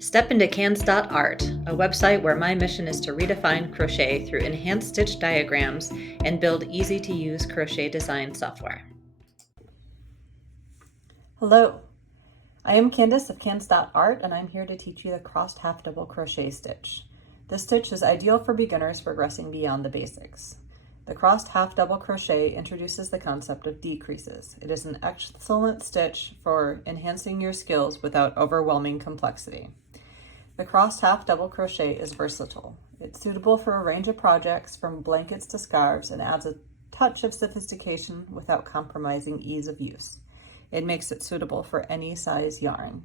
Step into Cans.art, a website where my mission is to redefine crochet through enhanced stitch diagrams and build easy-to-use crochet design software. Hello, I am Candace of Cans.art and I'm here to teach you the crossed half double crochet stitch. This stitch is ideal for beginners progressing beyond the basics. The crossed half double crochet introduces the concept of decreases. It is an excellent stitch for enhancing your skills without overwhelming complexity. The crossed half double crochet is versatile. It's suitable for a range of projects from blankets to scarves and adds a touch of sophistication without compromising ease of use. It makes it suitable for any size yarn.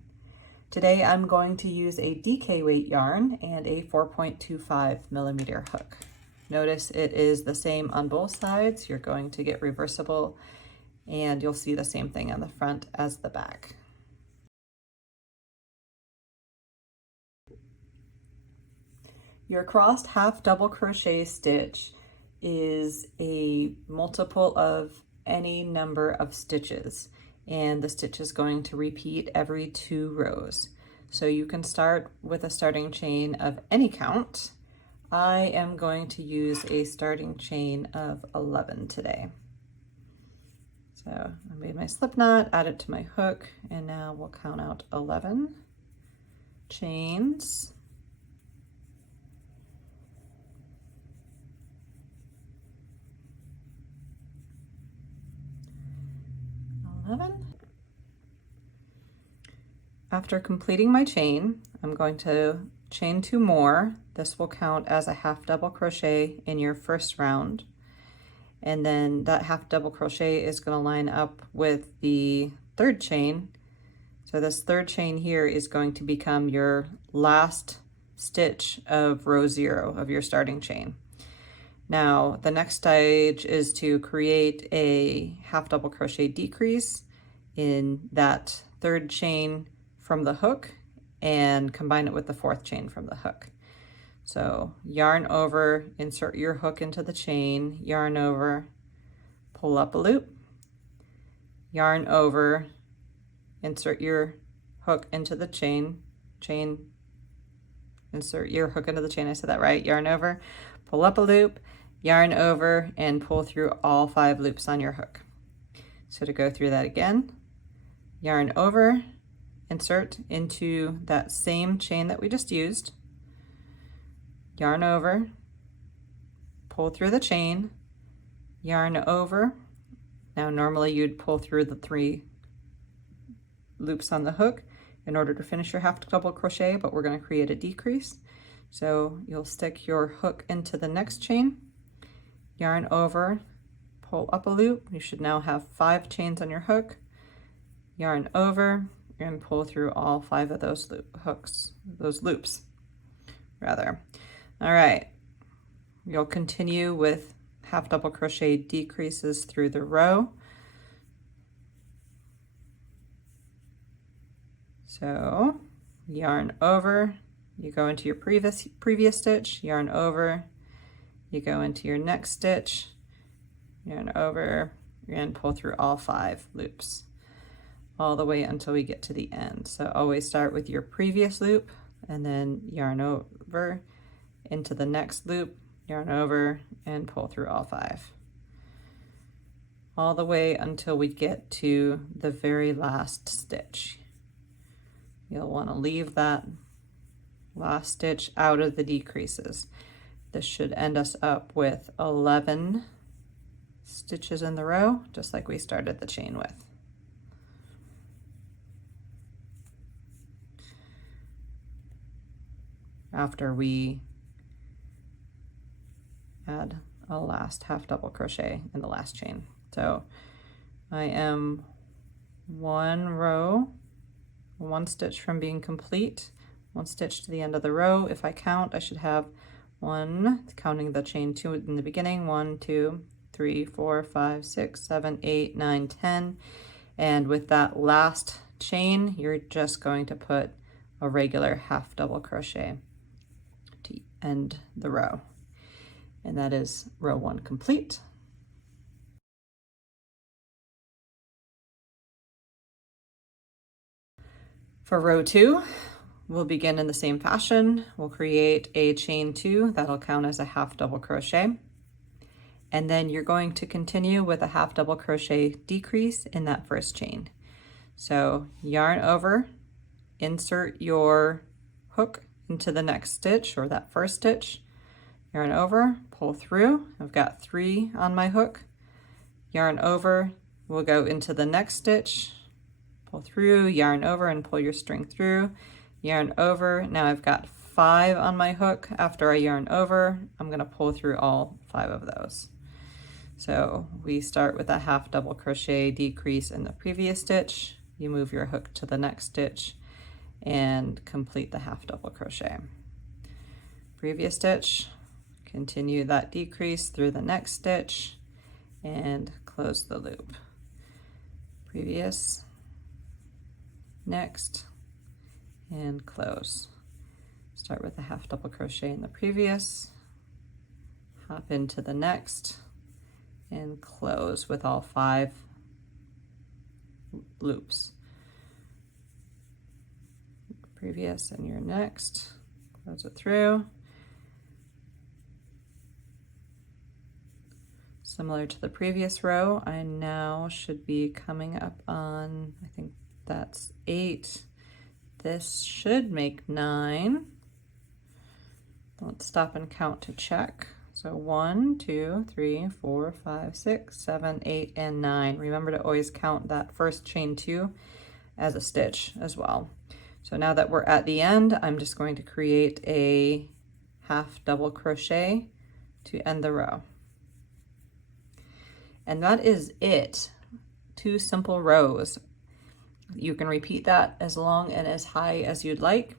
Today I'm going to use a DK weight yarn and a 4.25 millimeter hook. Notice it is the same on both sides. You're going to get reversible and you'll see the same thing on the front as the back. Your crossed half double crochet stitch is a multiple of any number of stitches, and the stitch is going to repeat every 2 rows. So you can start with a starting chain of any count. I am going to use a starting chain of 11 today. So I made my slip knot, add it to my hook, and now we'll count out 11 chains. After completing my chain, I'm going to chain 2 more. This will count as a half double crochet in your first round. And then that half double crochet is going to line up with the 3rd chain. So this 3rd chain here is going to become your last stitch of row 0 of your starting chain. Now, the next stage is to create a half double crochet decrease in that 3rd chain from the hook and combine it with the 4th chain from the hook. So yarn over, insert your hook into the chain, yarn over, pull up a loop, yarn over, insert your hook into the chain, insert your hook into the chain, I said that right, yarn over, pull up a loop, yarn over, and pull through all 5 loops on your hook. So to go through that again, yarn over, insert into that same chain that we just used, yarn over, pull through the chain, yarn over. Now normally you'd pull through the 3 loops on the hook in order to finish your half double crochet, but we're going to create a decrease. So you'll stick your hook into the next chain, yarn over, pull up a loop. You should now have 5 chains on your hook, yarn over, and pull through all 5 of those loops rather. All right, you'll continue with half double crochet decreases through the row. So yarn over, you go into your previous stitch, yarn over, you go into your next stitch, yarn over, and pull through all 5 loops all the way until we get to the end. So always start with your previous loop and then yarn over into the next loop, yarn over, and pull through all 5. All the way until we get to the very last stitch. You'll want to leave that last stitch out of the decreases. This should end us up with 11 stitches in the row, just like we started the chain with. After we add a last half double crochet in the last chain. So I am 1 row, 1 stitch from being complete, 1 stitch to the end of the row. If I count, I should have 1, counting the chain 2 in the beginning, 1, 2, 3, 4, 5, 6, 7, 8, 9, 10. And with that last chain, you're just going to put a regular half double crochet to end the row. And that is row 1 complete. For row 2, we'll begin in the same fashion. We'll create a chain 2, that'll count as a half double crochet. And then you're going to continue with a half double crochet decrease in that first chain. So yarn over, insert your hook into the next stitch or that first stitch, yarn over, pull through. I've got 3 on my hook, yarn over, we'll go into the next stitch, pull through, yarn over and pull your string through, yarn over. Now I've got 5 on my hook. After I yarn over, I'm going to pull through all 5 of those. So we start with a half double crochet decrease in the previous stitch, you move your hook to the next stitch and complete the half double crochet. Previous stitch, continue that decrease through the next stitch and close the loop. Previous, next, and close. Start with a half double crochet in the previous, hop into the next, and close with all 5 loops. Previous and your next, close it through. Similar to the previous row, I now should be coming up on, I think that's 8. This should make 9. Let's stop and count to check. So 1, 2, 3, 4, 5, 6, 7, 8, and 9. Remember to always count that first chain 2 as a stitch as well. So now that we're at the end, I'm just going to create a half double crochet to end the row. And that is it. 2 simple rows. You can repeat that as long and as high as you'd like.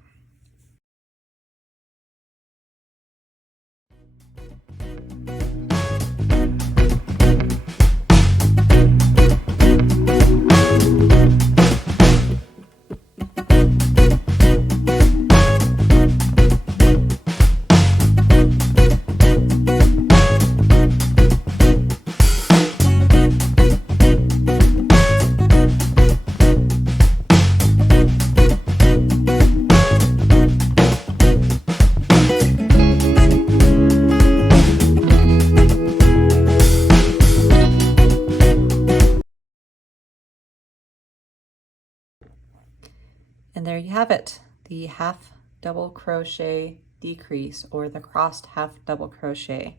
And there you have it, the half double crochet decrease or the crossed half double crochet.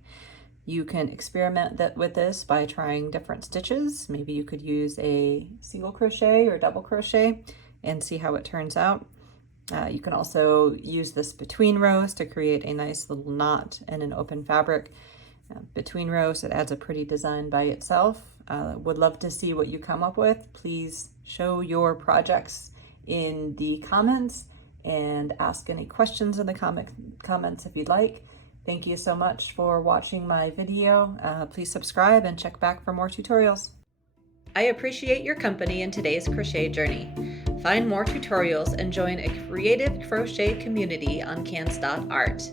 You can experiment with this by trying different stitches. Maybe you could use a single crochet or double crochet and see how it turns out. You can also use this between rows to create a nice little knot in an open fabric. Between rows, it adds a pretty design by itself. Would love to see what you come up with. Please show your projects in the comments and ask any questions in the comments if you'd like. Thank you so much for watching my video. Please subscribe and check back for more tutorials. I appreciate your company in today's crochet journey. Find more tutorials and join a creative crochet community on cans.art.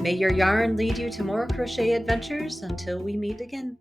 May your yarn lead you to more crochet adventures until we meet again.